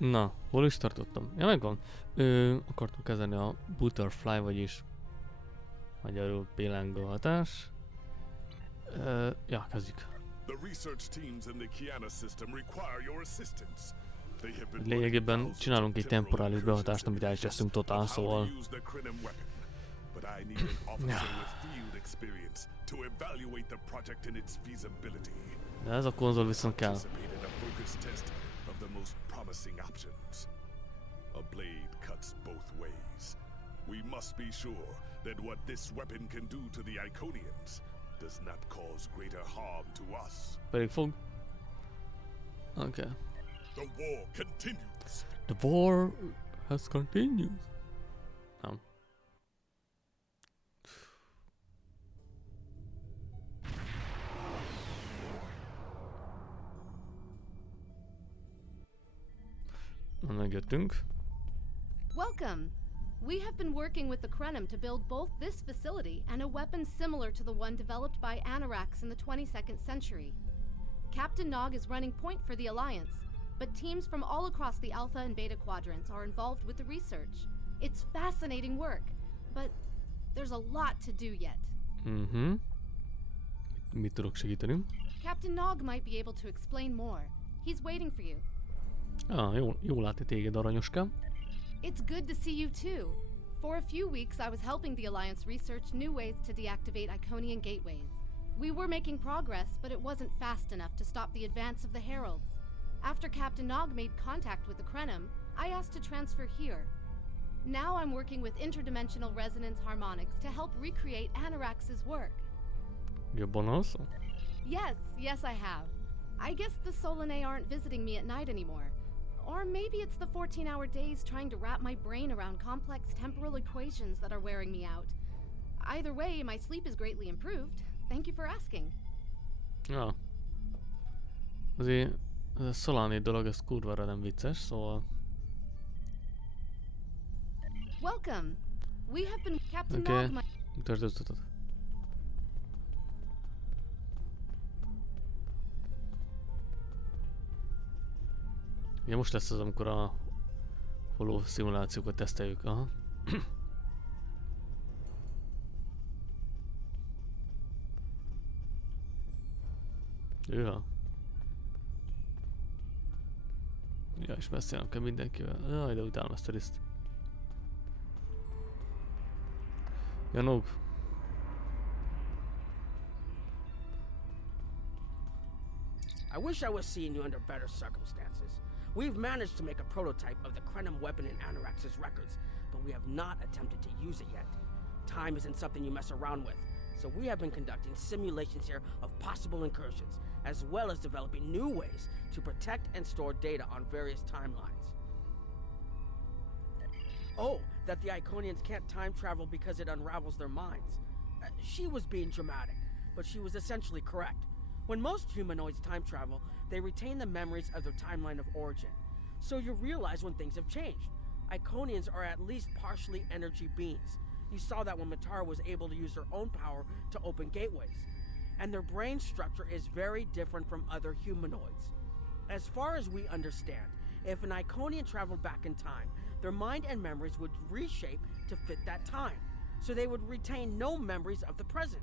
Na, hol is tartottam? Ja, megvan. Akartam kezdeni a butterfly, vagyis magyarul pélángohatás. Ja, kezdjük. Lényegében csinálunk egy temporális behatást, amit el is teszünk totál, szóval... De ez a konzol viszont kell. A blade cuts both ways. We must be sure that what this weapon can do to the Iconians does not cause greater harm to us. Pedig fog. Okay. The war continues. The war has continued. Nem. Megjöttünk. Welcome! We have been working with the Krenim to build both this facility and a weapon similar to the one developed by Anoraks in the 22nd century. Captain Nog is running point for the Alliance, but teams from all across the Alpha and Beta quadrants are involved with the research. It's fascinating work, but there's a lot to do yet. Mit tudok segíteni? Captain Nog might be able to explain more. He's waiting for you. Jól látni téged, aranyoskám. It's good to see you too. For a few weeks, I was helping the Alliance research new ways to deactivate Iconian gateways. We were making progress, but it wasn't fast enough to stop the advance of the Heralds. After Captain Nog made contact with the Krenim, I asked to transfer here. Now I'm working with interdimensional resonance harmonics to help recreate Anorax's work. Jobban alszol? Yes, I have. I guess the Solanae aren't visiting me at night anymore. Or maybe it's the 14-hour days trying to wrap my brain around complex temporal equations that are wearing me out. Either way, my sleep is greatly improved. Thank you for asking. Ja. Azért ez a Solanae dolog, ez kurvára nem vicces, szóval... Welcome! We have been Captain Nog... Nog... Mutasd összetet. Ja, most lesz az, amikor a holó szimulációkat teszteljük, aha. Jöha. Ja, és beszélnem kell mindenkivel. Jaj, de utálom ezt a részt. Ja, Nog. I wish I was seeing you under better circumstances. We've managed to make a prototype of the Krenim weapon in Anorax's records, but we have not attempted to use it yet. Time isn't something you mess around with, so we have been conducting simulations here of possible incursions, as well as developing new ways to protect and store data on various timelines. Oh, that the Iconians can't time travel because it unravels their minds. She was being dramatic, but she was essentially correct. When most humanoids time travel, they retain the memories of their timeline of origin. So you realize when things have changed. Iconians are at least partially energy beings. You saw that when Matara was able to use her own power to open gateways. And their brain structure is very different from other humanoids. As far as we understand, if an Iconian traveled back in time, their mind and memories would reshape to fit that time. So they would retain no memories of the present.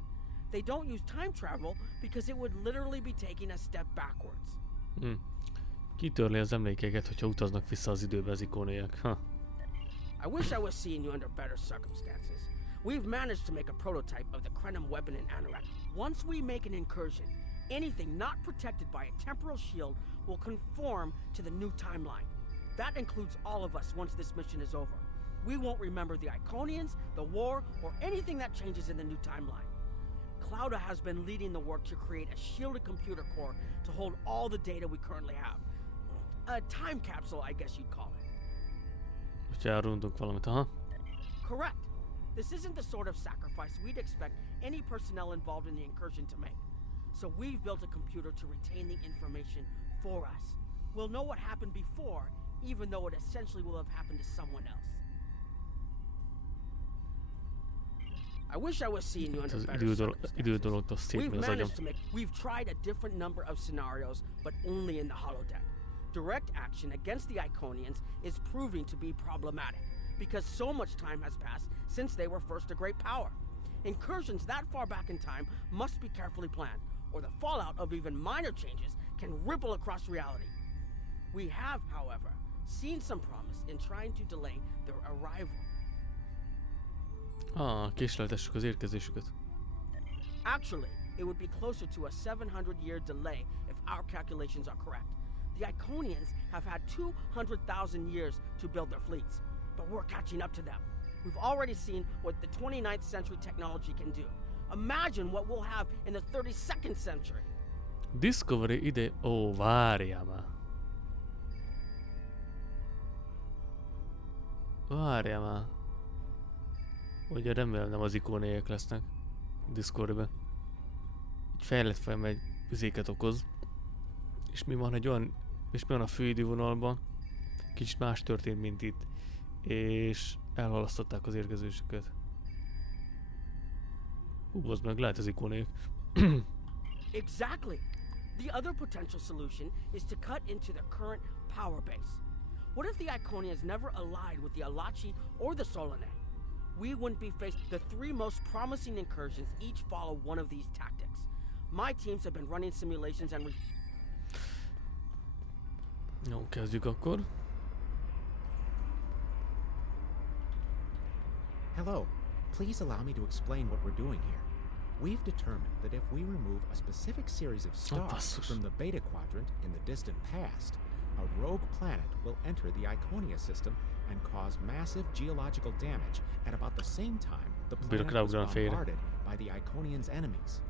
They don't use time travel because it would literally be taking a step backwards. Kitörli az emlékeket, hogyha utaznak vissza az időbe az ikóniak. I wish I was seeing you under better circumstances. We've managed to make a prototype of the Krenim weapon in Anorak. Once we make an incursion, anything not protected by a temporal shield will conform to the new timeline. That includes all of us once this mission is over. We won't remember the Iconians, the war, or anything that changes in the new timeline. Clouda has been leading the work to create a shielded computer core to hold all the data we currently have. A time capsule, I guess you'd call it. Hogyha elrundunk valamit, aha. Correct. This isn't the sort of sacrifice we'd expect any personnel involved in the incursion to make. So we've built a computer to retain the information for us. We'll know what happened before, even though it essentially will have happened to someone else. I wish I was seeing you under better circumstances. We've managed to make... We've tried a different number of scenarios, but only in the holodeck. Direct action against the Iconians is proving to be problematic because so much time has passed since they were first a great power. Incursions that far back in time must be carefully planned, or the fallout of even minor changes can ripple across reality. We have, however, seen some promise in trying to delay their arrival. Késleltessük az érkezésüket. Actually, it would be closer to a 700-year delay if our calculations are correct. The Iconians have had 200,000 years to build their fleets, but we're catching up to them. We've already seen what the 29th century technology can do. Imagine what we'll have in the 32nd century. Discovery ide... Ó, várjál már. Várjál már. Ugye remélem nem az ikóniek lesznek Discovery-ben. Egy fejlett fel megy üzéket okoz. És mi van egy olyan... És mi van a főidővonalban? Kicsit más történt, mint itt. És elhalasztották az érkezésüket. Az meg lehet az ikóniek. Exactly. The other potential solution is to cut into the current power base. What if the Iconians never allied with the Alachi or the Solanae? We wouldn't be faced. The three most promising incursions each follow one of these tactics. My teams have been running simulations and Jó, kezdjük akkor. Hello. Please allow me to explain what we're doing here. We've determined that if we remove a specific series of stars from the Beta Quadrant in the distant past, a rogue planet will enter the Iconia system and cause massive geological damage at about the same time the planet was bombarded by the Iconians' enemies.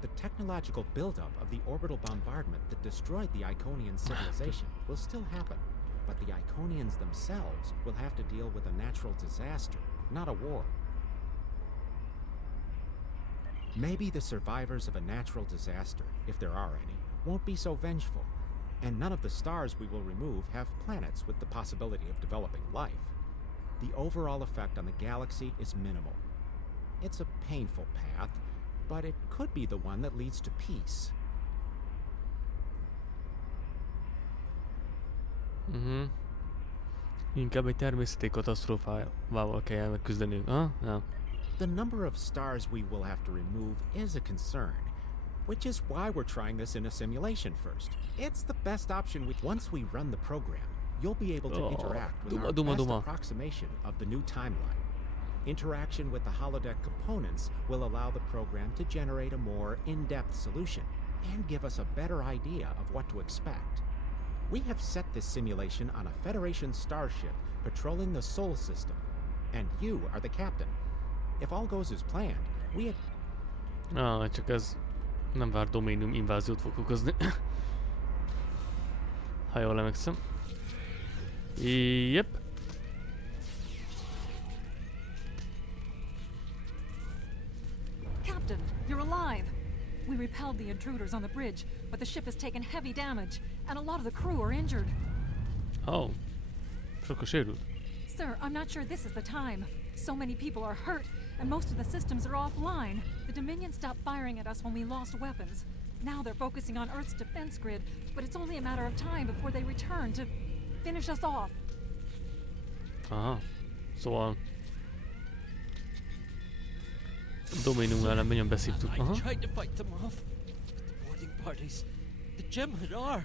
The technological buildup of the orbital bombardment that destroyed the Iconian civilization will still happen, but the Iconians themselves will have to deal with a natural disaster, not a war. Maybe the survivors of a natural disaster, if there are any, won't be so vengeful, and none of the stars we will remove have planets with the possibility of developing life. The overall effect on the galaxy is minimal. It's a painful path, but it could be the one that leads to peace. Inkább egy természeti katasztrófával kell megküzdenünk, Ja. The number of stars we will have to remove is a concern, which is why we're trying this in a simulation first. It's the best option. Once we run the program, you'll be able to interact with our best approximation of the new timeline. Interaction with the holodeck components will allow the program to generate a more in-depth solution and give us a better idea of what to expect. We have set this simulation on a Federation starship patrolling the Sol system, and you are the captain. If all goes as planned, we... Csak ez nem vár doménium inváziót fog okozni. Ha jól emlékszem. Yep. Captain, you're alive! We repelled the intruders on the bridge, but the ship has taken heavy damage, and a lot of the crew are injured. Oh. Sok a sérült. Sir, I'm not sure this is the time. So many people are hurt, and most of the systems are offline. The Dominion stopped firing at us when we lost weapons. Now they're focusing on Earth's defense grid, but it's only a matter of time before they return to finish us off. Aha. Szóval... Dominum ellen nagyon beszívtuk. Aha. I tried to fight them off, but the boarding parties, the Jem'Hadar,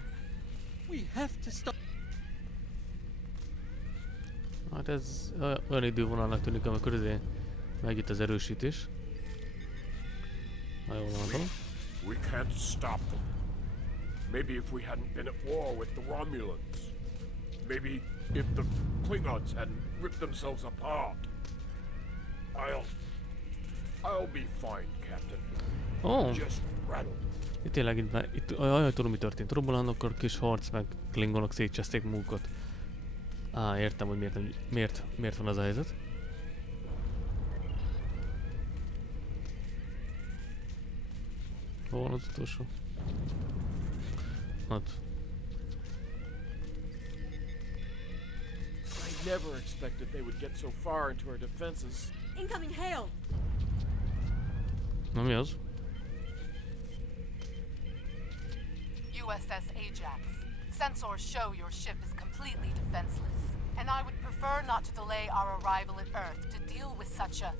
we have to stop. Hát ez olyan idővonalnak tűnik, amikor azért megjött az erősítés. Ha jól látom. We can't stop them. Maybe if we hadn't been at war with the Romulans. Maybe if the Klingons hadn't ripped themselves apart. I'll be fine, Captain. Oh. Just rattled. Itt tényleg itt tudom mi történt. Romulanokkal kis harc, meg Klingonok szétcseszték magukat. Értem, hogy miért van az a helyzet. Hol van az utolsó? Hát. I never expected they would get so far into our defenses. Incoming hail! Na mi az? USS Ajax. Sensors show your ship is completely defenseless, and I would prefer not to delay our arrival at Earth to deal with such a...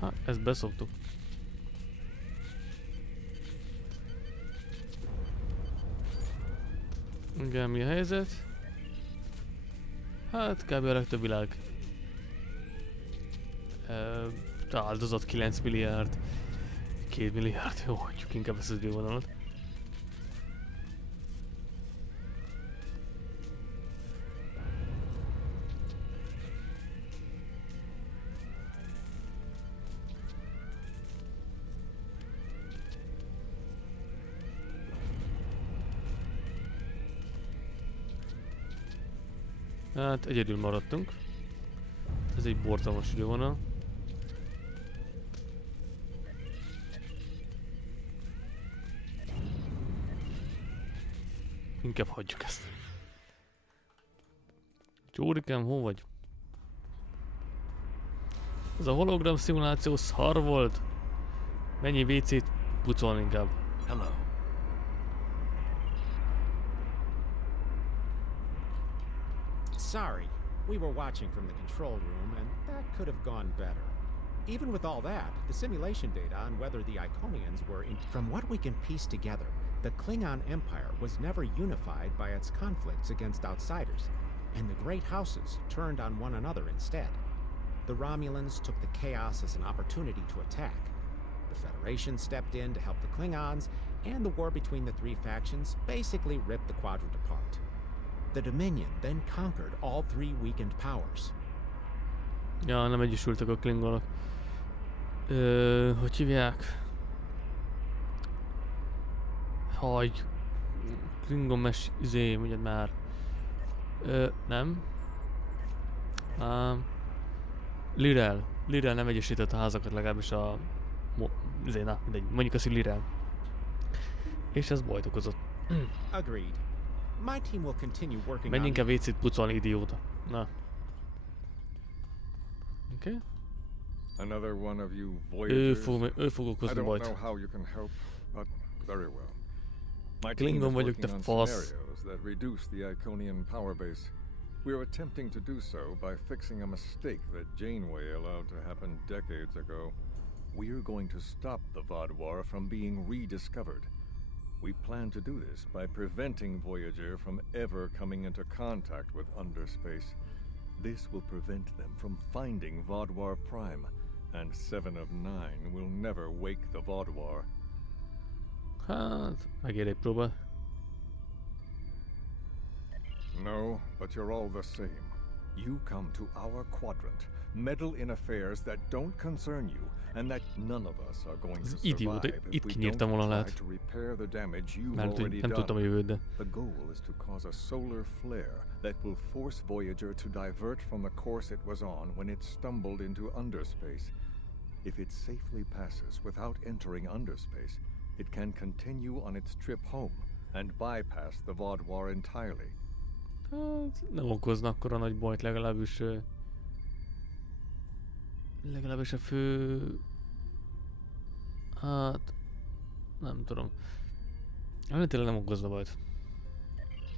Hát, ezt beszoktuk. Igen, mi a helyzet? Hát, kb. A legtöbb világ áldozat 9 milliárd, 2 milliárd, jó, hagyjuk inkább ezt az idővonalat. Hát egyedül maradtunk. Ez egy borzalmas idővonal. Inkább hagyjuk ezt. Csórikám, hol vagy? Ez a hologram szimuláció szar volt. Mennyi WC-t pucolni inkább. Hello. Sorry, we were watching from the control room, and that could have gone better. Even with all that, the simulation data on whether the Iconians were in... From what we can piece together, the Klingon Empire was never unified by its conflicts against outsiders, and the great houses turned on one another instead. The Romulans took the chaos as an opportunity to attack. The Federation stepped in to help the Klingons, and the war between the three factions basically ripped the quadrant apart. The Dominion then conquered all three weakened powers. Ja, nem egyesültek a klingonok. Hogy hívják? Hagy. Klingon mes... mondjad már. Nem. Lirel nem egyesített a házakat, legalábbis a... na, mindegy. Mondjuk azt, hogy Lirel. És ez bajt okozott. Agreed. My team will continue working Menj on... inkább WC-t pucolni, idióta. Na. Okay. Another one of you voyagers. Ő fog I okozni don't bajt. know how you can help, but very well. My team Klingon is vagyok, working te on fasz. scenarios that reduce the Iconian power base. We are attempting to do so by fixing a mistake that Janeway allowed to happen decades ago. We are going to stop the Vodwar from being rediscovered. We plan to do this by preventing Voyager from ever coming into contact with underspace. This will prevent them from finding Vodwar Prime, and 7 of 9 will never wake the Vodwar. Hát, megér egy próba. No, but you're all the same. You come to our quadrant, meddle in affairs that don't concern you, and that none of us are going to survive if we don't try to repair the damage you've already done. The goal is to cause a solar flare that will force Voyager to divert from the course it was on when it stumbled into underspace. If it safely passes without entering underspace, it can continue on its trip home and bypass the Vodwar entirely. Hát, nem okozna akkora nagy bajt, legalábbis a fő... Hát... Nem tudom. Tényleg nem okozna bajt.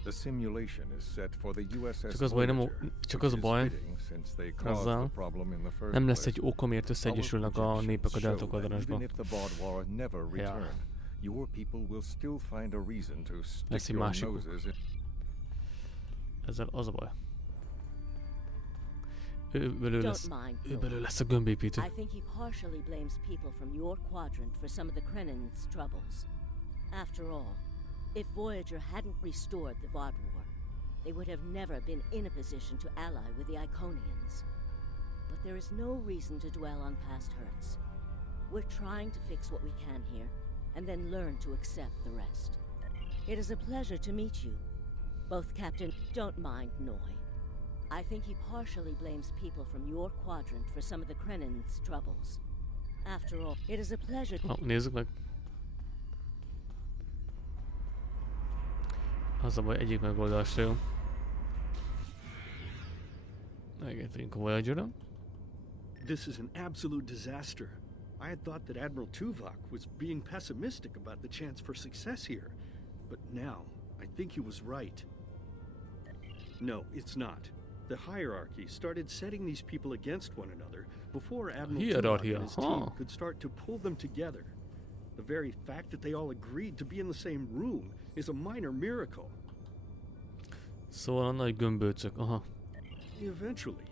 The simulation is set for the USS Csak az baj, csak az a baj ezzel. Nem lesz egy ok, amiért összeegyesülnek a népek a delta kvadránsba. Ja. Lesz egy másik ok. Ezzel az a baj. Ő belül lesz a gömbépítő. I think he partially blames people from your quadrant for some of the Krennin's troubles. After all, if Voyager hadn't restored the Vodwar, they would have never been in a position to ally with the Iconians. But there is no reason to dwell on past hurts. We're trying to fix what we can here, and then learn to accept the rest. It is a pleasure to meet you. Both Captain, don't mind Noi. I think he partially blames people from your quadrant for some of the Krennin's troubles. After all, it is a pleasure. Nézzük meg. Az a baj, egyik megoldásra jó. Megértünk a Voyager-ra. This is an absolute disaster. I had thought that Admiral Tuvok was being pessimistic about the chance for success here. But now, I think he was right. No, it's not. The hierarchy started setting these people against one another before Admiral Tuvok and his team could start to pull them together. The very fact that they all agreed to be in the same room is a minor miracle. Szóval a nagy gömböcök, aha. Eventually,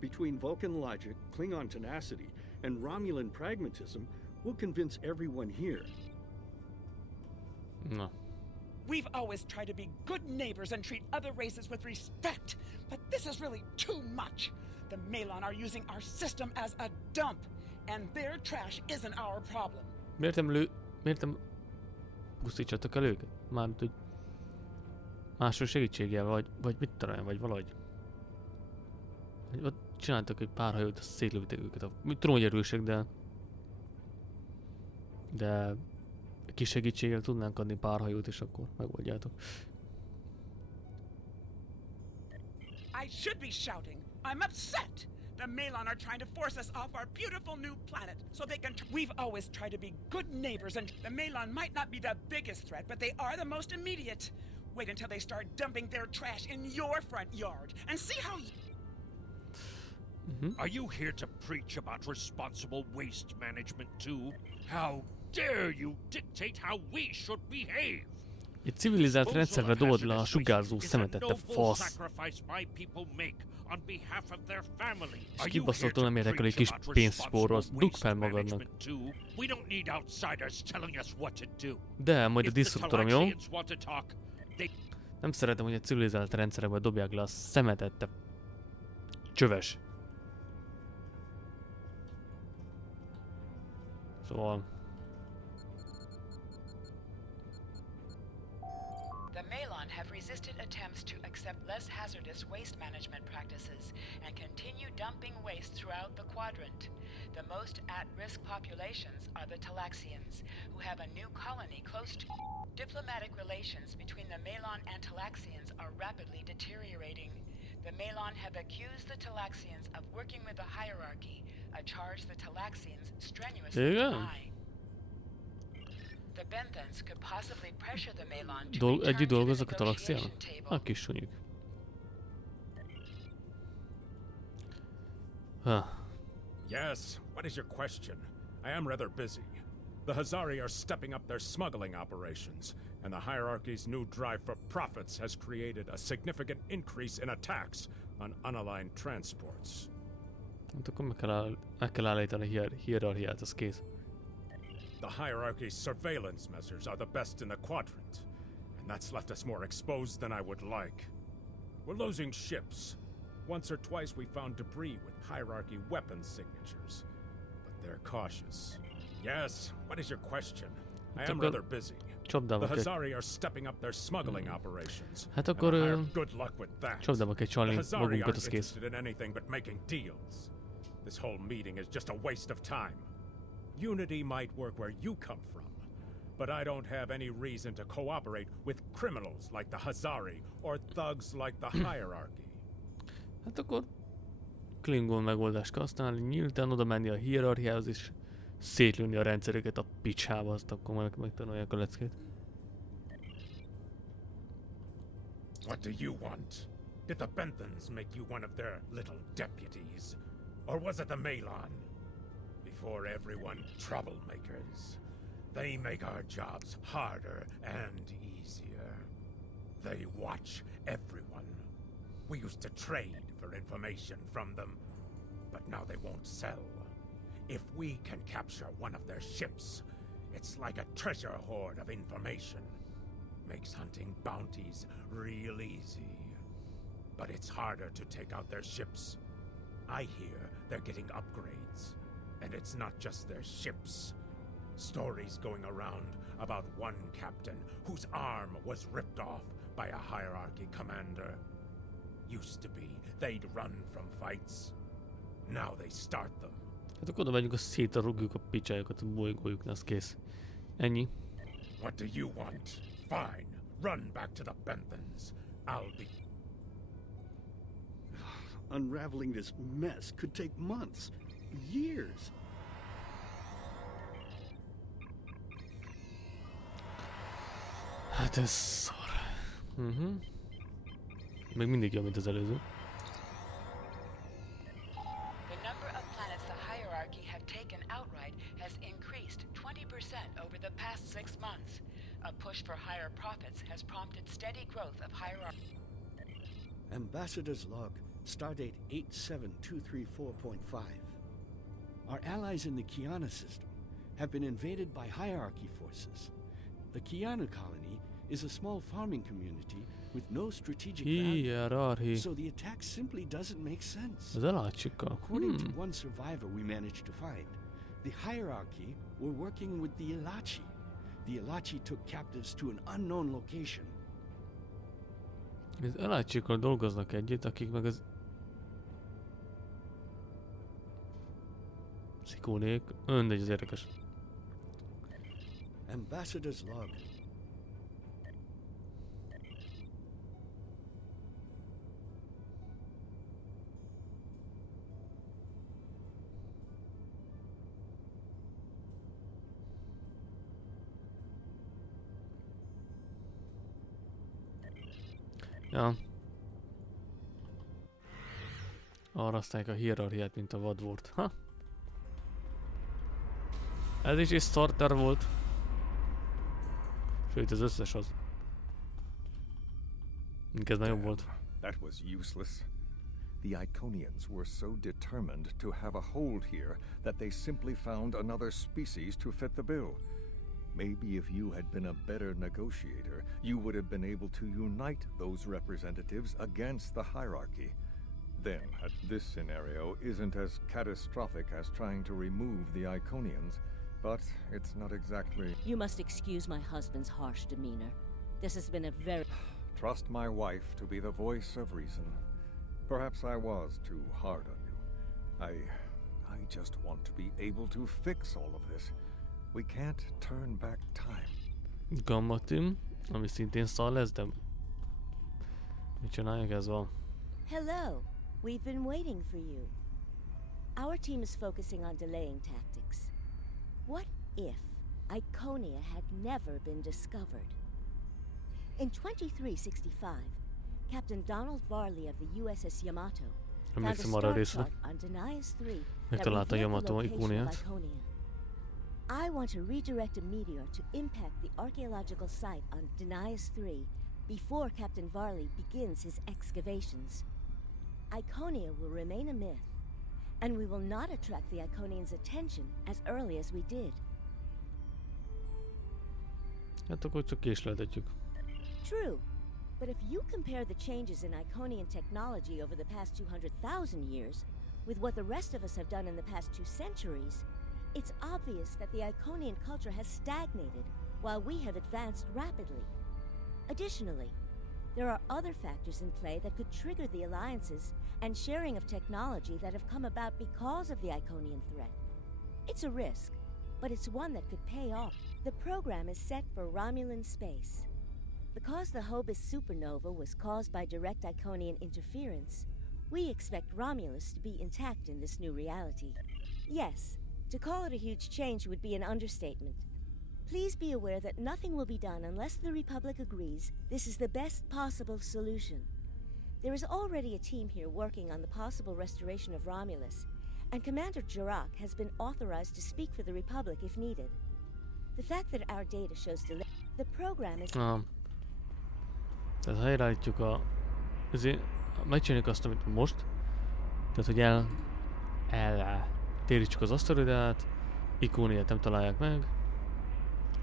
between Vulcan logic, Klingon tenacity, and Romulan pragmatism, we'll convince everyone here. Na. We've always tried to be good neighbors and treat other races with respect, but this is really too much. The Malon are using our system as a dump, and their trash isn't our problem. Miért nem pusztítsatok el őket? Mármint, hogy mások segítséggel, vagy mit talán, vagy valahogy. Ott csináltak egy pár hajót, azt szétlövitek őket. Tudom, hogy erősek, de kis segítséggel tudnánk adni pár hajót, és akkor megoldjátok. I should be shouting. I'm upset. The Malon are trying to force us off our beautiful new planet so they can. We've always tried to be good neighbors, and the Malon might not be the biggest threat, but they are the most immediate. Wait until they start dumping their trash in your front yard and see how. Are you here to preach about responsible waste management too? How dare you dictate how we should behave? Egy civilizált rendszerre dobod le a sugárzó szemetet, te fasz! És kibaszoltól nem értek el egy kis pénzspórról, dugd fel magadnak. De, majd a diszruptorom, jó? Nem szeretem, hogy egy civilizált rendszerekbe dobják le a szemetet, te csöves. Szóval... The Malon have resisted attempts to accept less hazardous waste management practices and continue dumping waste throughout the quadrant. The most at-risk populations are the Talaxians, who have a new colony close to... Diplomatic relations between the Malon and Talaxians are rapidly deteriorating. The Malon have accused the Talaxians of working with the hierarchy, a charge the Talaxians strenuously deny. The Benthans could possibly pressure the Malon to return to the negotiation table. Kis sonyuk. Yes, what is your question? I am rather busy. The Hazari are stepping up their smuggling operations, and the hierarchy's new drive for profits has created a significant increase in attacks on unaligned transports. Hát akkor meg kell állítani a hierarchiát, az kész. The hierarchy's surveillance measures are the best in the quadrant, and that's left us more exposed than I would like. We're losing ships. Once or twice we found debris with hierarchy weapons signatures, but they're cautious. Yes, what is your question? I am rather busy. The Hazari are stepping up their smuggling operations. Hát akkor good luck with that. Csapdába kell csalni magunkat, az kész. The Hazari aren't interested in anything but making deals. This whole meeting is just a waste of time. Unity might work where you come from, but I don't have any reason to cooperate with criminals like the Hazari or thugs like the hierarchy. Hát akkor Klingon megoldást kell használni, nyíltan oda menni a hierarchiához és szétlőni a rendszereket a picsába, azt akkor majd megtanulják a leckét. What do you want? Did the Benthans make you one of their little deputies? Or was it the Malon? Before everyone, troublemakers. They make our jobs harder and easier. They watch everyone. We used to trade for information from them, but now they won't sell. If we can capture one of their ships, it's like a treasure hoard of information. Makes hunting bounties real easy. But it's harder to take out their ships. I hear they're getting upgrades. And it's not just their ships. Stories going around about one captain whose arm was ripped off by a hierarchy commander. Used to be they'd run from fights. Now they start them. Hát akkor oda megyünk, a szétrugjuk a picsájukat a bolygójuknál, az kész. Ennyi. What do you want? Fine. Run back to the Benthans. I'll be... Unraveling this mess could take months. Years. Hát ez szar. Még mindig jobb, mint az előző. The number of planets the hierarchy have taken outright has increased 20% over the past 6 months. A push for higher profits has prompted steady growth of hierarchy. Ambassador's log, stardate 87234.5. Our allies in the Kiana system have been invaded by hierarchy forces. The Kiana colony is a small farming community with no strategic value, so the attack simply doesn't make sense. According to one survivor we managed to find, the hierarchy were working with the Ilachi. The Ilachi took captives to an unknown location. Az Ilachikkal dolgoznak együtt, akik meg az szikónék, mindegy, az érdekes. Ambassador's log. Ja. Arra aztán a hierarchiát, mint a vad volt. Ha? Ez is egy starter volt. Sőt, az összes az. Ez nagyon volt. That was useless. The Iconians were so determined to have a hold here that they simply found another species to fit the bill. Maybe if you had been a better negotiator, you would have been able to unite those representatives against the hierarchy. Then, this scenario isn't as catastrophic as trying to remove the Iconians, but it's not exactly... You must excuse my husband's harsh demeanor. This has been a very... Trust my wife to be the voice of reason. Perhaps I was too hard on you. I just want to be able to fix all of this. We can't turn back time. Gamma Team, ami szintén szar lesz, de mit csinálják, ez van. Hello. We've been waiting for you. Our team is focusing on delaying tactics. What if Iconia had never been discovered? In 2365, Captain Donald Varley of the USS Yamato found a star chart on Denias 3 that revealed the location of Iconia. I want to redirect a meteor to impact the archaeological site on Denias 3 before Captain Varley begins his excavations. Iconia will remain a myth, and we will not attract the Iconians' attention as early as we did. Hát akkor csak késleltetjük. True, but if you compare the changes in Iconian technology over the past 200,000 years with what the rest of us have done in the past 2 centuries, it's obvious that the Iconian culture has stagnated while we have advanced rapidly. Additionally, there are other factors in play that could trigger the alliances and sharing of technology that have come about because of the Iconian threat. It's a risk, but it's one that could pay off. The program is set for Romulan space. Because the Hobus supernova was caused by direct Iconian interference, we expect Romulus to be intact in this new reality. Yes, to call it a huge change would be an understatement. Please be aware that nothing will be done unless the Republic agrees this is the best possible solution. There is already a team here working on the possible restoration of Romulus, and Commander Jirak has been authorized to speak for the Republic if needed. The fact that our data shows delay... The program is... Tehát helyreállítjuk a... Ezért megcsináljuk azt, amit most. Tehát, hogy térítsük az aszteroidát, Iconiát nem találják meg.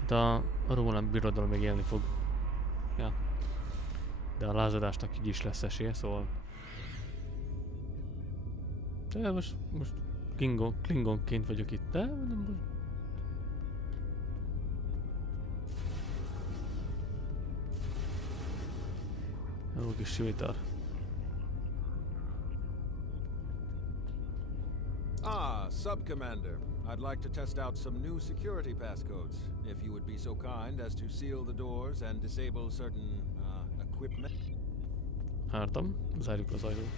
De a Romulan birodalom még élni fog. Ja. De a lázadásnak így is lesz esélye, szóval... De most Klingonként vagyok itt, de nem baj. Jó kis sivitar. Sub-Commander. I'd like to test out some new security passcodes, if you would be so kind as to seal the doors and disable certain, equipment. Hártam, zárjuk az ajtót.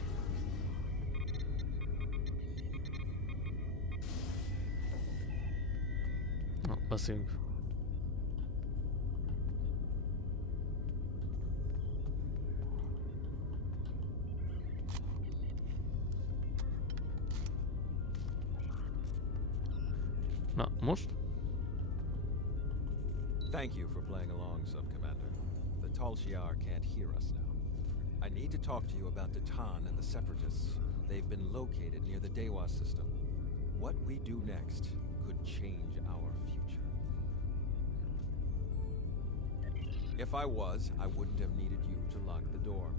Na, beszéljünk. Most? Thank you for playing along, Sub-Commander. The Tal Shiar can't hear us now. I need to talk to you about Datan and the Separatists. They've been located near the Dewa system. What we do next could change our future. If I was, I wouldn't have needed you to lock the door.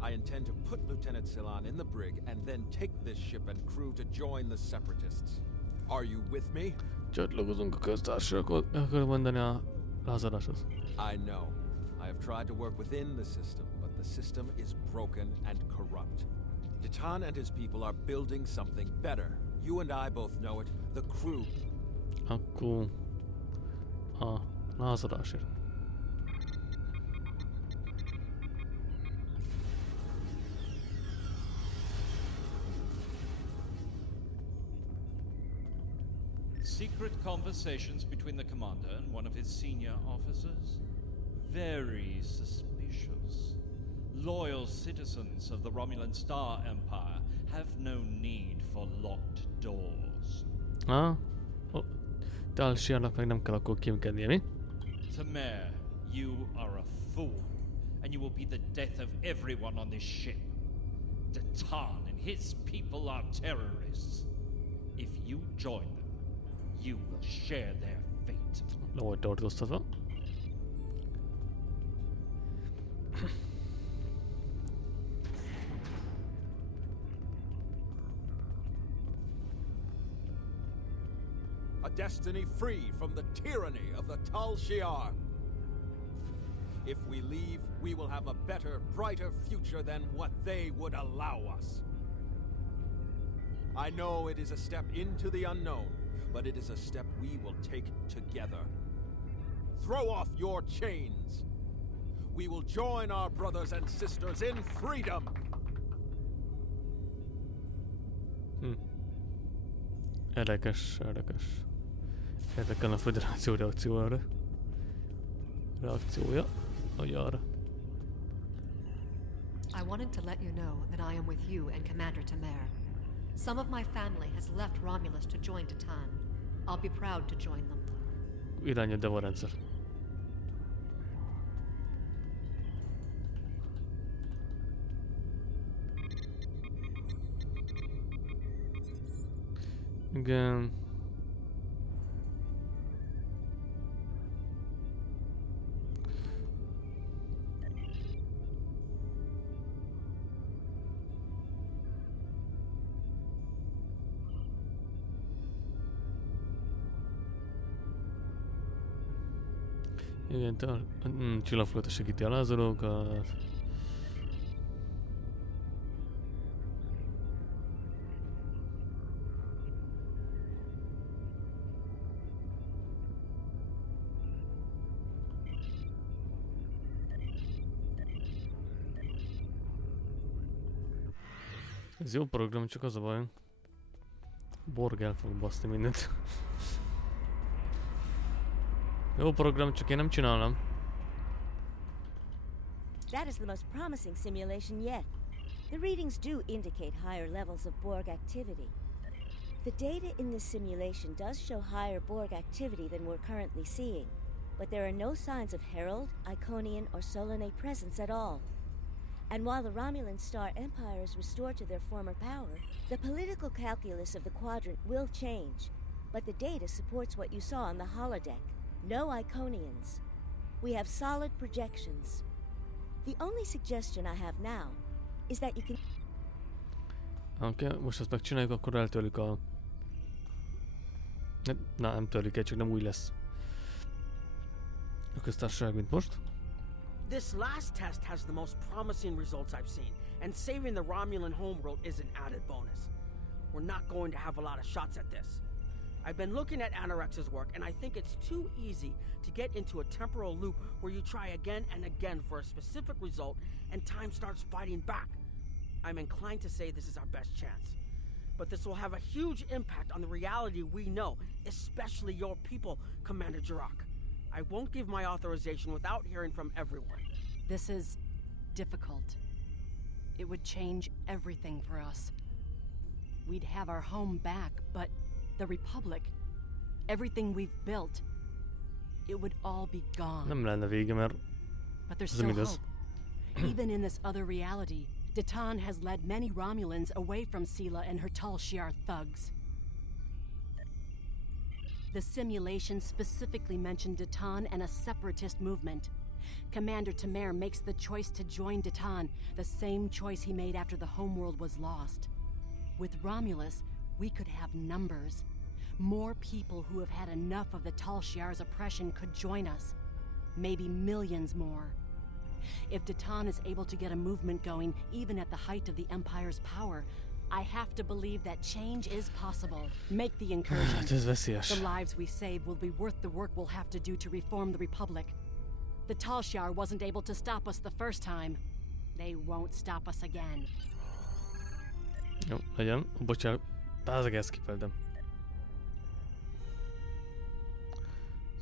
I intend to put Lieutenant Silan in the brig and then take this ship and crew to join the Separatists. Are you with me? Csatlakozunk a köztársasághoz, akarom mondani a lázadáshoz. I know. I have tried to work within the system, but the system is broken and corrupt. Datan and his people are building something better. You and I both know it. The crew. Akkor a lázadásért. Secret conversations between the commander and one of his senior officers? Very suspicious. Loyal citizens of the Romulan Star Empire have no need for locked doors. Tal Shiarnak meg nem kell akkor kémkednie, mi? Tamer, you are a fool, and you will be the death of everyone on this ship. Datan and his people are terrorists. If you join them, you will share their fate. Le volt tartóztatva. A destiny free from the tyranny of the Tal Shiar. If we leave, we will have a better, brighter future than what they would allow us. I know it is a step into the unknown, but it is a step we will take together. Throw off your chains. We will join our brothers and sisters in freedom. Érdekes. Érdekel a Föderáció reakciója, hogy arra. I wanted to let you know that I am with you and Commander Tamer. Some of my family has left Romulus to join Datan. I'll be proud to join them. Irány a Deva rendszer. Igen. Igen, csillagflotta segíti a lázadókat. Ez jó program, csak az a baj. Borg el fog baszni mindent. Jó program, csak én nem csinálom. That is the most promising simulation yet. The readings do indicate higher levels of Borg activity. The data in this simulation does show higher Borg activity than we're currently seeing, but there are no signs of Herald, Iconian, or Solanae presence at all. And while the Romulan Star Empire is restored to their former power, the political calculus of the quadrant will change, but the data supports what you saw on the holodeck. No Iconians. We have solid projections. The only suggestion I have now is that you can... Oké, most ezt megcsináljuk, akkor eltörlik a... nem törlik el, csak nem úgy lesz a köztársaság, mint most. This last test has the most promising results I've seen, and saving the Romulan homeworld is an added bonus. We're not going to have a lot of shots at this. I've been looking at Anorex's work, and I think it's too easy to get into a temporal loop where you try again and again for a specific result, and time starts fighting back. I'm inclined to say this is our best chance. But this will have a huge impact on the reality we know, especially your people, Commander Jirok. I won't give my authorization without hearing from everyone. This is difficult. It would change everything for us. We'd have our home back, but the Republic, everything we've built, it would all be gone. Nem lenne vége, mert But there's ez nem still igaz. hope. Even in this other reality, Datan has led many Romulans away from Sela and her Tal Shiar thugs. The simulation specifically mentioned Datan and a separatist movement. Commander Tamer makes the choice to join Datan, the same choice he made after the homeworld was lost. With Romulus, we could have numbers. More people who have had enough of the Tal Shiar's oppression could join us. Maybe millions more. If Datan is able to get a movement going, even at the height of the Empire's power, I have to believe that change is possible. Make the incursion. Ez veszélyes. The lives we save will be worth the work we'll have to do to reform the Republic. The Tal Shiar wasn't able to stop us the first time. They won't stop us again. Jó, legyen. Bocsánat, bázag ezt kifeldem.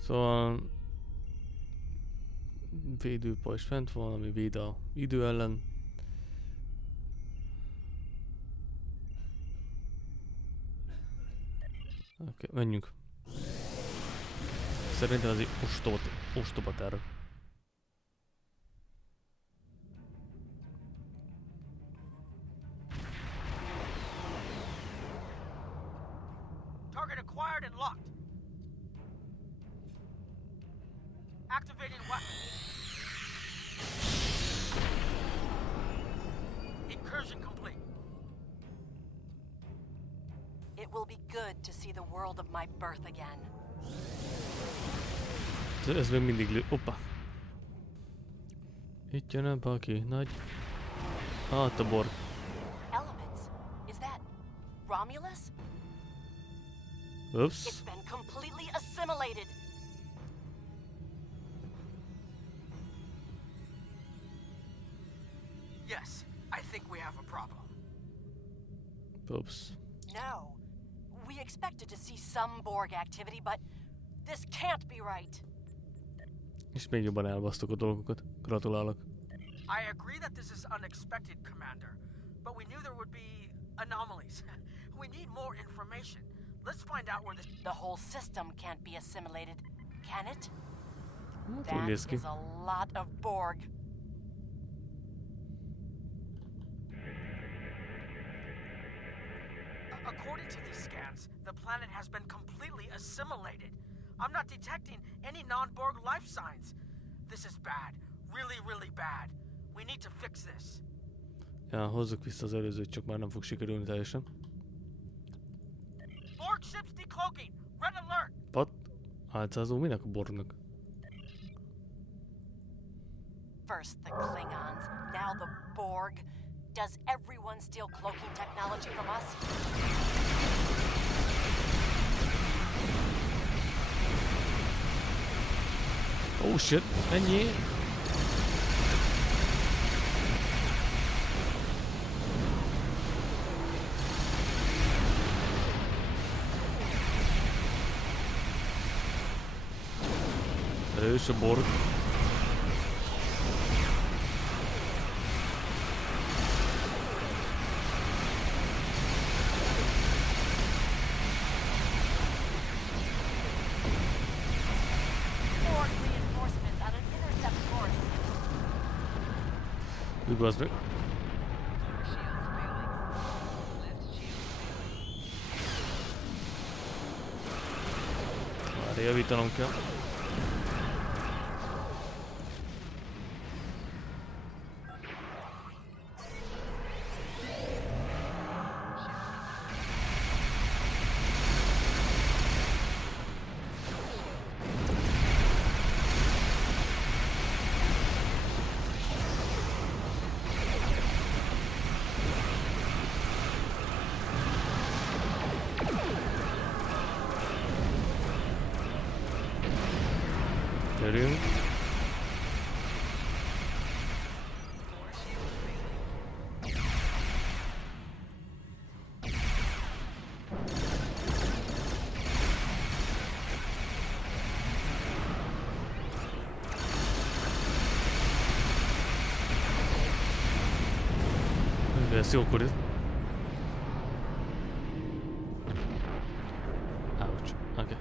Szóval... Védőpajzs fent van, ami véd a idő ellen. Oké, menjünk. Szerintem az egy ostoba terv. Target acquired and locked. Activating weapon. Incursion complete. It will be good to see the world of my birth again. Ez még mindig lő... Oppa! Itt jön ebbe aki nagy... Hát a borg. Elements? Is that Romulus? Oops. It's been completely assimilated. Yes, I think we have a problem. Oops. No. We expected to see some Borg activity, but this can't be right. És még jobban elbasztok a dolgokat. Gratulálok. I agree that this is unexpected, Commander, but we knew there would be anomalies. We need more information. Let's find out where this... The whole system can't be assimilated, can it? Hát, That úgy néz ki. is a lot of Borg. According to these scans, the planet has been completely assimilated. I'm not detecting any non-Borg life signs. This is bad. Really, really bad. We need to fix this. Ja, hozzuk vissza az előzőt, csak már nem fog sikerülni teljesen. Borg ships decloaking. Red alert. Pat? Álcázó, minek a borgnak? First the Klingons, now the Borg. Does everyone steal cloaking technology from us? Oh shit, ennyi! Erős a borg. Bazd meg. Már javítanom kell. Görüyorum. Ezt jókor ez. Ouch. Okay.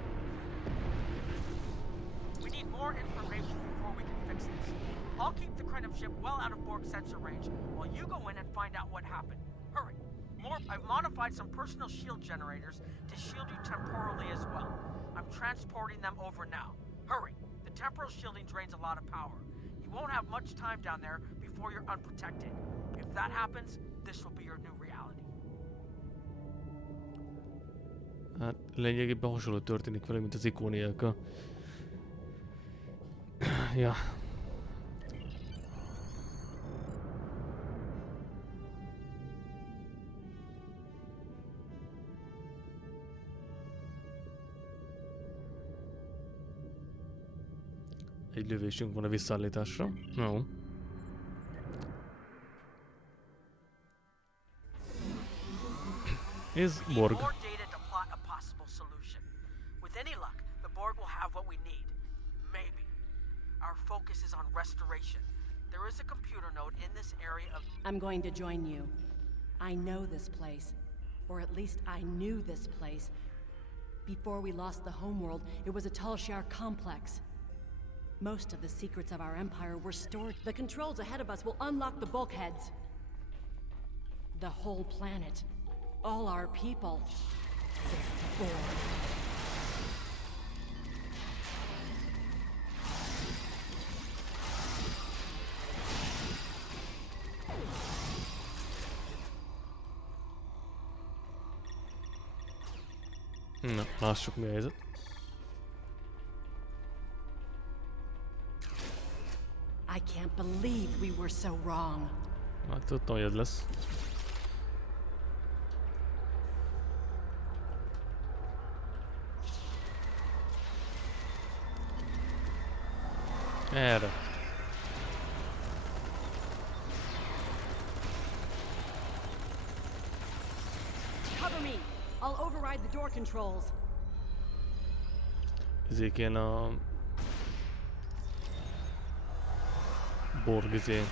the Krenim ship well out of Borg sensor range while you go in and find out what happened. Hurry. I've modified some personal shield generators to shield you temporally as well. I'm transporting them over now. Hurry. The temporal shielding drains a lot of power. You won't have much time down there before you're unprotected. If that happens, this will be your new reality. Hát lényegében hasonló történik vele, mint az ikóniákkal. Ja. Egy lövésünk van a visszaállításra. No. Ez Borg. With any luck, the Borg will have what we need. Maybe. Our focus is on restoration. There is a computer node in this area of... I'm going to join you. I know this place. Or at least I knew this place. Before we lost the homeworld, it was a Tal Shiar complex. Most of the secrets of our empire were stored. The controls ahead of us will unlock the bulkheads. The whole planet. All our people. They're bored. Na, lássuk mi a helyzet. I can't believe we were so wrong. Hát tudtam, hogy ez lesz. Erre. Cover me. I'll override the door controls. Ezek ilyen a... Borg izé...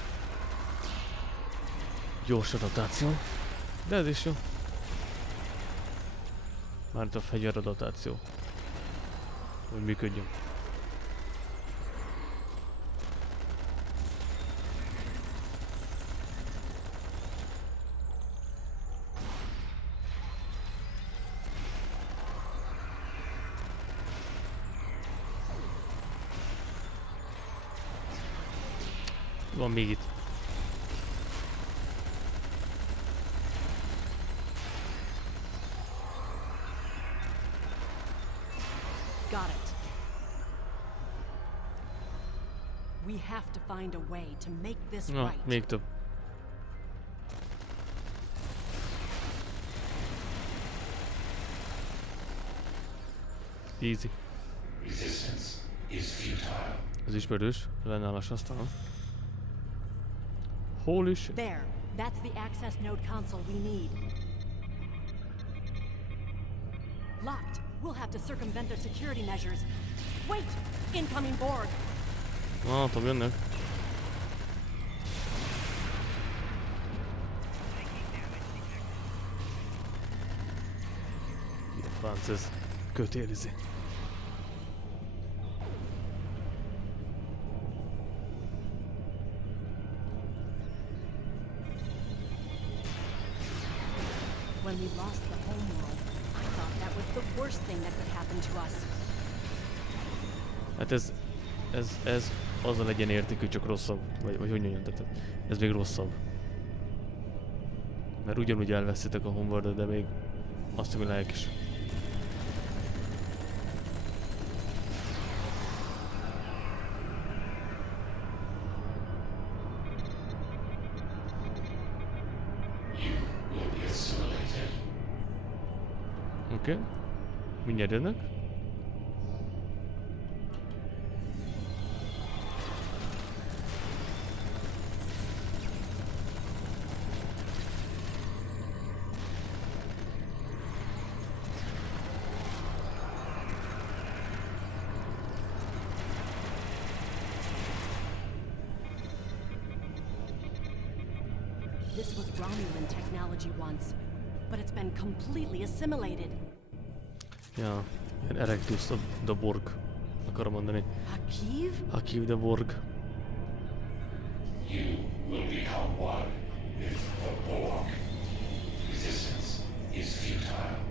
Gyors adaptáció. De ez is jó. Mármint a fegyver adaptáció. Hogy működjön. Van még itt. Got it. We have to find a way to make this right. Még több. Easy. Resistance is futile. Ez ismerős, ellenállás asztalon. Holy shit. There. That's the access node console we need. Locked. We'll have to circumvent their security measures. Wait! Incoming Borg! Látom, jönnek. Mi a franc ez? Kötélizi. When we lost the homeworld, I thought that was the worst thing that could happen to us. Hát ez az a legyen értékű, csak rosszabb. Vagy hogy mondjam, tehát ez még rosszabb. Mert ugyanúgy elveszítek a homeworld, de még azt a világ is. Oké. Okay. Mindjárt jönnek. This was Romulan technology once, but it's been completely assimilated. Ja, ilyen Erectus the Borg, akarom mondani. Hakiv? Hakiv the Borg. will become one with the Borg. Resistance is futile.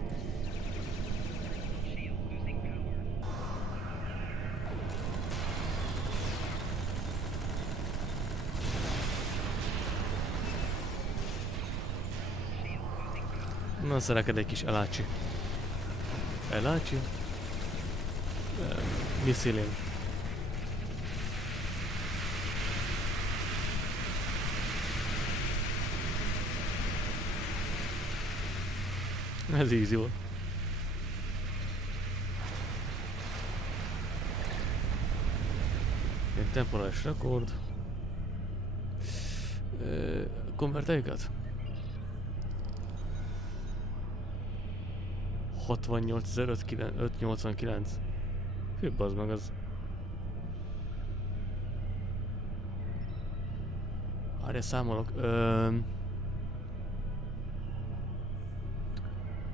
Na, neked egy kis elácsi. Elácsi? Misszilén. Ez easy volt. Egy temporális rekord. Konvertáljukat? 68.589. Hű, bazd meg az. Várja, számolok.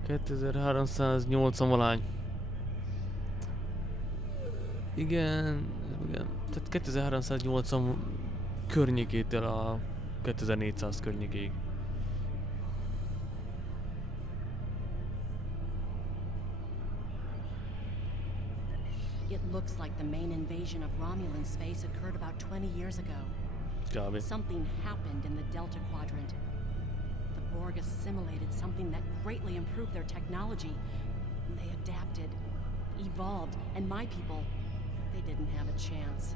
2380 valány. Igen. Tehát 2380 környékétől a 2400 környékéig. It looks like the main invasion of Romulan space occurred about 20 years ago. Got it. Something happened in the Delta Quadrant. The Borg assimilated something that greatly improved their technology. They adapted, evolved, and my people, they didn't have a chance.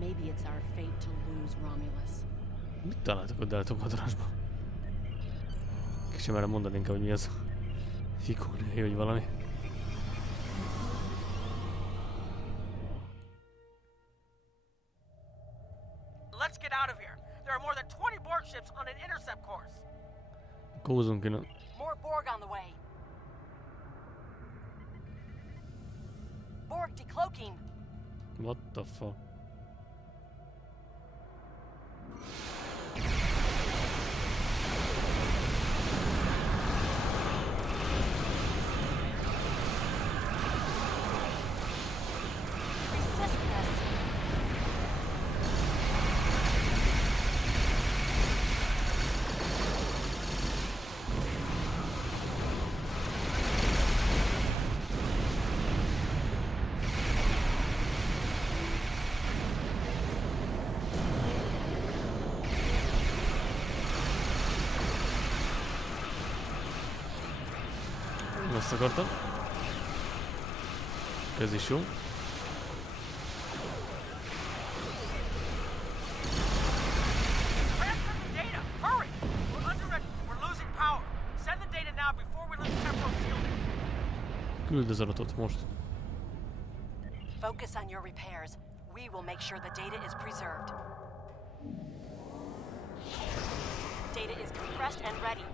Maybe it's our fate to lose Romulus. Mit találtak a Delta Quadrantban? Kicsim erre mondanénk, hogy mi az. Fikónői, vagy valami. Let's get out of here. There are more than 20 Borg ships on an intercept course. Kózunk innen. More Borg on the way. Borg decloaking. What the fuck? Azt akartam. Ez is jó. Küld az adatot most. Focus on your repairs. We will make sure the data is preserved. Data is compressed and ready.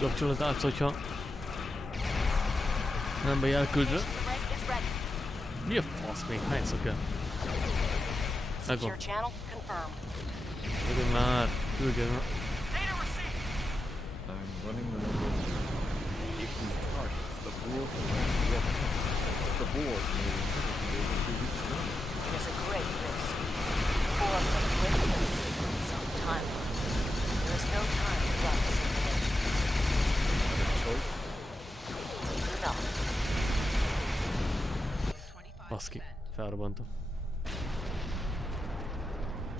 Kapcsolat átsz, hogyha nem be elküldve. Mi a fasz még? Hányszor kell? Megvan. Megvan már. Küldjön már. I'm running the numbers. If we target the Borg, the Borg may never be able to reach them. There's a great risk. Four of them will some time. There is no time to run this. No. Baszki, felrobbantam.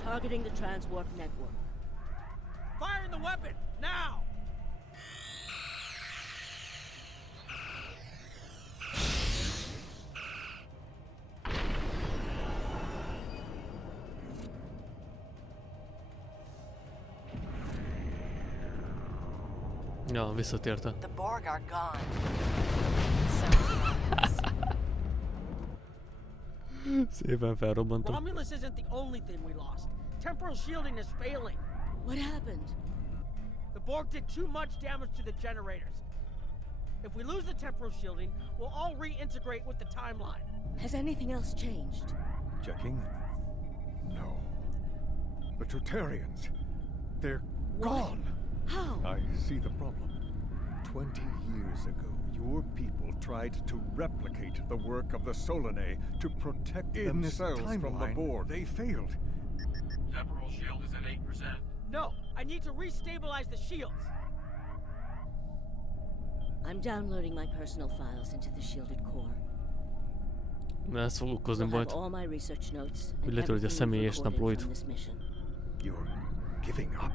Targeting the transwarp network. Fire in the weapon, now! Ja, visszatérte. The Borg are gone. Szépen felrobbantam. Romulus isn't the only thing we lost. Temporal shielding is failing. What happened? The Borg did too much damage to the generators. If we lose the temporal shielding, we'll all reintegrate with the timeline. Has anything else changed? Checking? No. The Tertarians. They're gone! How? I see the problem. 20 years ago, your people tried to replicate the work of the Solanae to protect themselves from the Borg. They failed. Temporal shield is at 8%. No, I need to restabilize the shields. I'm downloading my personal files into the shielded core. Ez fog okozni We'll have bajt. all my research notes Hogy and letöltje a everything személyes recorded naplóit. from this mission. You're giving up?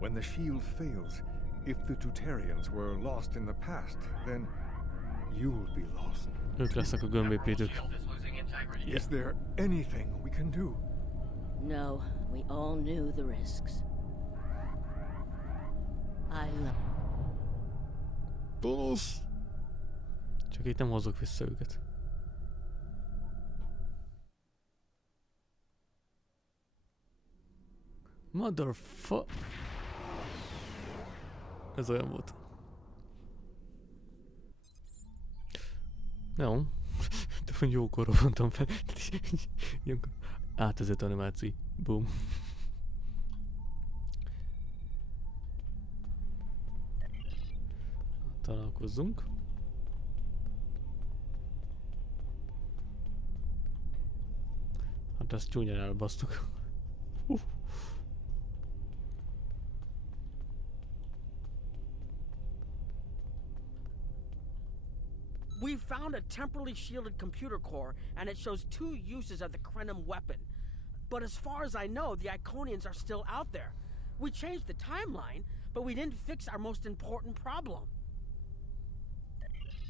When the shield fails, if the Tutarians were lost in the past, then you'll be lost. Ők lesznek a gömbépítők. Is there anything we can do? No, we all knew the risks. Qo'nos! Csak itt nem hozok vissza őket. Motherfuck. Ez olyan volt. Jó. De jókor mondtam fel. Ilyenkor átvezet animáció. Boom. Találkozzunk. Hát ezt csúnyán elbasztuk. We found a temporally shielded computer core, and it shows 2 uses of the Krenim weapon. But as far as I know, the Iconians are still out there. We changed the timeline, but we didn't fix our most important problem.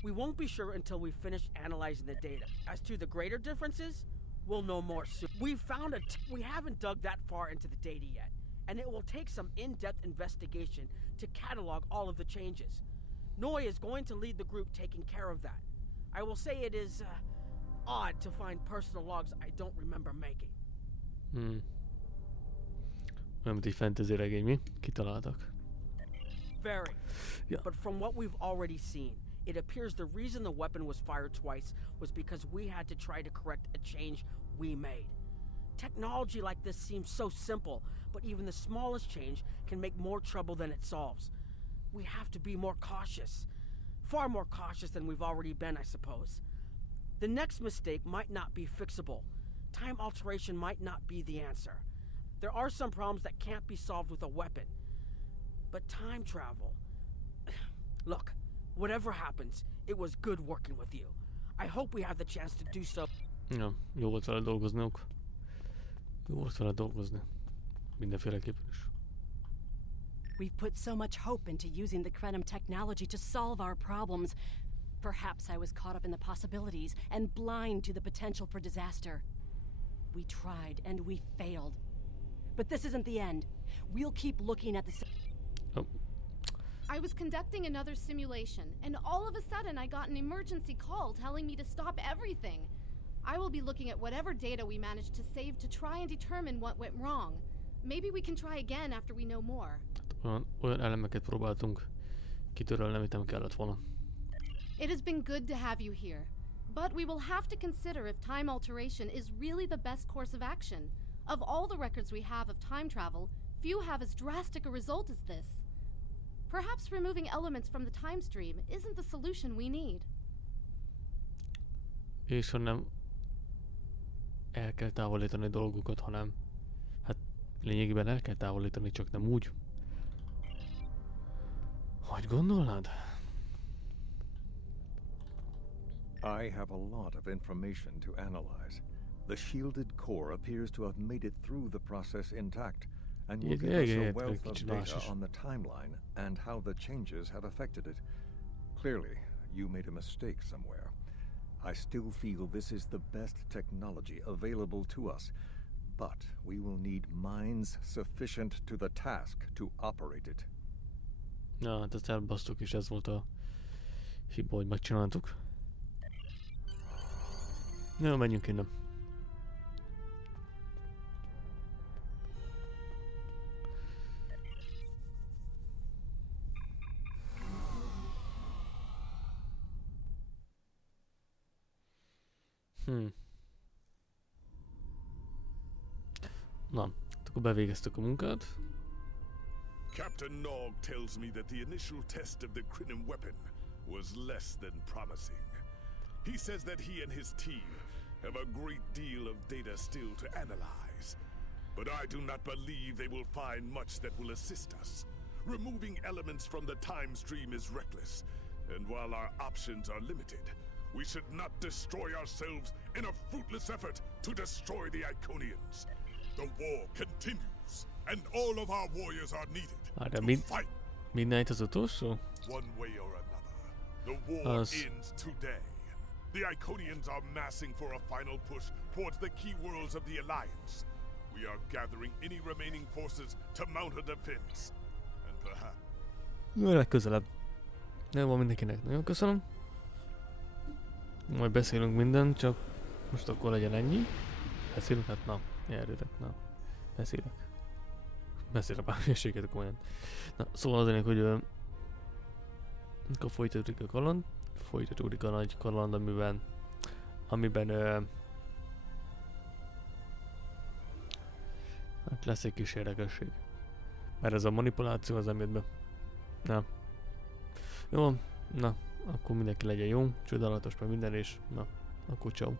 We won't be sure until we finish analyzing the data. As to the greater differences, we'll know more soon. We haven't dug that far into the data yet, and it will take some in-depth investigation to catalog all of the changes. Noi is going to lead the group taking care of that. I will say it is odd to find personal logs I don't remember making. Nem, mint egy fantasy regény, mi? Kitaláltak. Very. Yeah. But from what we've already seen, it appears the reason the weapon was fired twice was because we had to try to correct a change we made. Technology like this seems so simple, but even the smallest change can make more trouble than it solves. We have to be more cautious. Far more cautious than we've already been, I suppose. The next mistake might not be fixable. Time alteration might not be the answer. There are some problems that can't be solved with a weapon. But time travel... Look, whatever happens, it was good working with you. I hope we have the chance to do so. Ja, jó volt vele dolgoznunk. Jó volt vele dolgozni. Mindenféleképpen is. We've put so much hope into using the Krenim technology to solve our problems. Perhaps I was caught up in the possibilities and blind to the potential for disaster. We tried and we failed. But this isn't the end. We'll keep looking at the... I was conducting another simulation, and all of a sudden I got an emergency call telling me to stop everything. I will be looking at whatever data we managed to save to try and determine what went wrong. Maybe we can try again after we know more. Olyan elemeket próbáltunk kitörölni, amit nem kellett volna. It has been good to have you here, but we will have to consider if time alteration is really the best course of action. Of all the records we have of time travel, few have as drastic a result as this. Perhaps removing elements from the time stream isn't the solution we need. És ha nem el kell távolítani dolgokat, hanem hát lényegében el kell távolítani, csak nem úgy. Hogy gondolnád? I have a lot of information to analyze. The shielded core appears to have made it through the process intact, and will give us a wealth of data on the timeline and how the changes have affected it. Clearly, you made a mistake somewhere. I still feel this is the best technology available to us, but we will need minds sufficient to the task to operate it. Na, hát ezt elbasztuk, és ez volt a hiba, hogy megcsináltuk. Jó, menjünk innen. Na, akkor bevégeztük a munkát. Captain Nog tells me that the initial test of the Klingon weapon was less than promising. He says that he and his team have a great deal of data still to analyze. But I do not believe they will find much that will assist us. Removing elements from the time stream is reckless, and while our options are limited, we should not destroy ourselves in a fruitless effort to destroy the Iconians. The war continues, and all of our warriors are needed to fight. Midnight az utolsó? One way or another, the war ends today. The Iconians are massing for a final push towards the key worlds of the Alliance. We are gathering any remaining forces to mount a defense. And perhaps... Legközelebb. Nem van mindenkinek. Nagyon köszönöm. Majd beszélünk mindent, csak most akkor legyen ennyi. Beszélünk? Hát na, járjatok, na. Beszélek a hülyeséget komolyan. Na, szóval az ennek, hogy akkor folytatódik a kaland. Folytatódik a nagy kaland, amiben hát lesz egy kis érdekesség. Mert ez a manipuláció az nem. Na. Jó, na, akkor mindenki legyen jó, csodálatos meg minden, és na, akkor ciao.